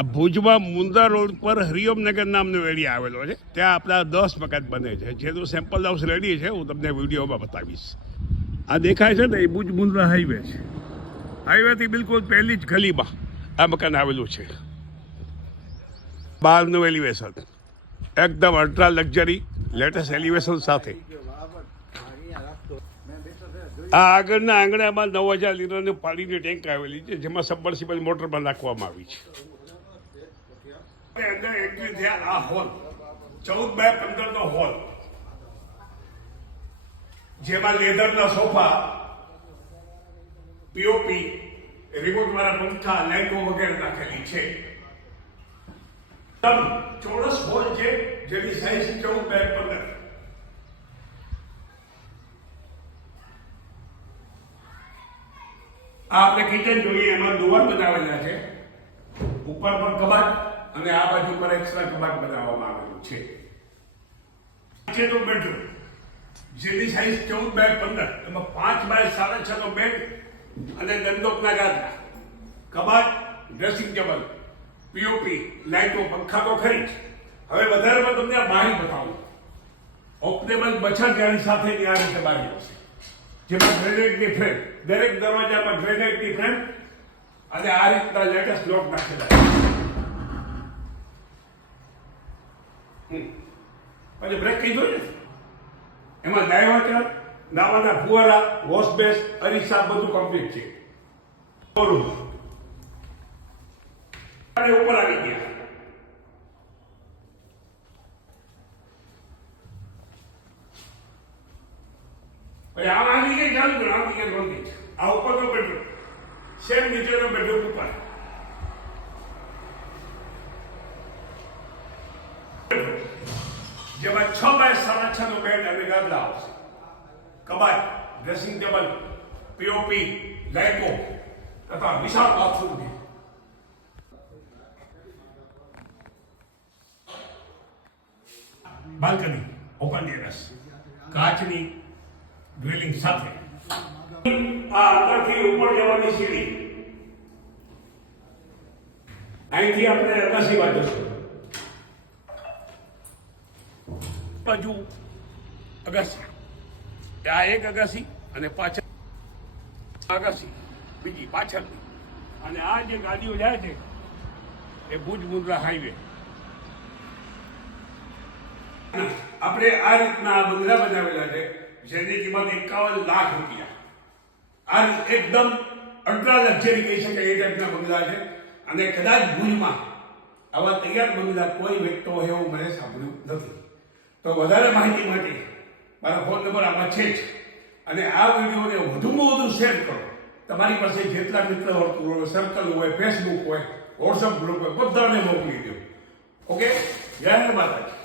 આ ભુજમાં મુંદ્રા રોડ પર હરિઓમનગર નામનો એરિયા આવેલો છે. ત્યાં આપણા 10 મકાન બને છે. જેનું સેમ્પલ હાઉસ રેડી છે, હું તમને વિડીયોમાં બતાવીશ. આ દેખાય છે ને, એ ભુજ મુંદ્રા હાઈવે છે. હાઈવેથી બિલકુલ પહેલી જ ગલીમાં આ મકાન આવેલું છે. બહારનું એલિવેશન એકદમ અલ્ટ્રા લક્ઝરી લેટેસ્ટ એલિવેશન સાથે. આ આગળના આંગણામાં 9,000 લીટરની પાણીની ટેન્ક આવેલી છે, જેમાં સબમર્સિબલ મોટર પણ નાખવામાં આવી છે. અંદર એન્ટ્રી થયા આ હોલ 14x15 નો હોલ, જેમાં લેધરના સોફા, પીઓપી, રિમોટ વાળા પંખા, લાઈટો વગેરે નાખેલી છે. ચોરસ હોલ છે, જેની સાઈઝ 14x15. આ આપણે કિચન જોઈએ, એમાં દુવાર બનાવેલા છે. ઉપર પણ કબાટ અને આ બાજુ પર એક્સ્ટ્રા કબાટ બનાવવામાં આવેલું છે. નીચેનો બેડરૂમ, જેની સાઈઝ 14x15, એમાં 5x6.5 નો બેડ અને દંડોકના ગાદલા, કબાટ, ડ્રેસિંગ ટેબલ, પીઓપી, લાઈટો, પંખા તો ખરી જ. હવે વધારેમાં તમને આ બારી બતાવું. ઓપનેબલ બચત ગાડી સાથેની આ રીતે બારી આવશે, જેમાં ગ્રેનાઇટની ફ્રેમ, દરેક દરવાજામાં ગ્રેનાઇટની ફ્રેમ અને આ રીતના લેટેસ્ટ લોક નાખેલા છે. પછી બ્રેક કઈ જોઈ ને, એમાં ડાયવર્ટર, નાવાના ફુવારા, વોશ બેસ, અરીસા બધું કમ્પ્લીટ છે. ઉપર આવી ગયા. પછી આ આવી ગઈ ચાલુ કરો, આવી ગઈ રોકી. આ ઉપરનો બેડરૂમ, સેમ નીચેનો બેડરૂમ ઉપર. જેમાં 6x6.5 નો બેડ અને ગાદલા આવશે, કબાટ, ડ્રેસિંગ ટેબલ, પીઓપી, લાઈટો તથા વિશાળ બાથરૂમ છે. બાલ્કની, ઓપન ટેરેસ, કાચની ડ્વેલિંગ સાથે. આ અંદરથી ઉપર જવાની સીડી. અહીંથી આપણે અગાસી બાજુ બાજુ અગાસી, આ એક અગાસી અને પાછળ અગાસી બીજી પાછળની. અને આ જે ગાડીઓ જાય છે એ ભુજ મુંદ્રા હાઈવે. આપણે આ રીતના બંગલા બનાવેલા છે, જેની કિંમત 51 લાખ રૂપિયા. આ એકદમ અલ્ટ્રા લક્ઝરી કહી શકાય એ ટાઈપના બંગલા છે. અને કદાચ ભુજમાં આવા તૈયાર બંગલા કોઈ વેચતો હોય એવું મને સાંભળ્યું નથી. તો વધારે માહિતી માટે મારો ફોન નંબર આમાં છે જ. અને આ વિડીયોને વધુમાં વધુ શેર કરો. તમારી પાસે જેટલા મિત્ર વર્તુળ હોય, સર્કલ હોય, ફેસબુક હોય, વોટ્સઅપ ગ્રુપ હોય, બધાને મોકલી દો. ઓકે, જય માતાજી.